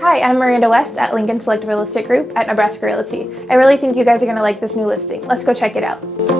Hi, I'm Miranda West at Lincoln Select Real Estate Group at Nebraska Realty. I really think you guys are going to like this new listing. Let's go check it out.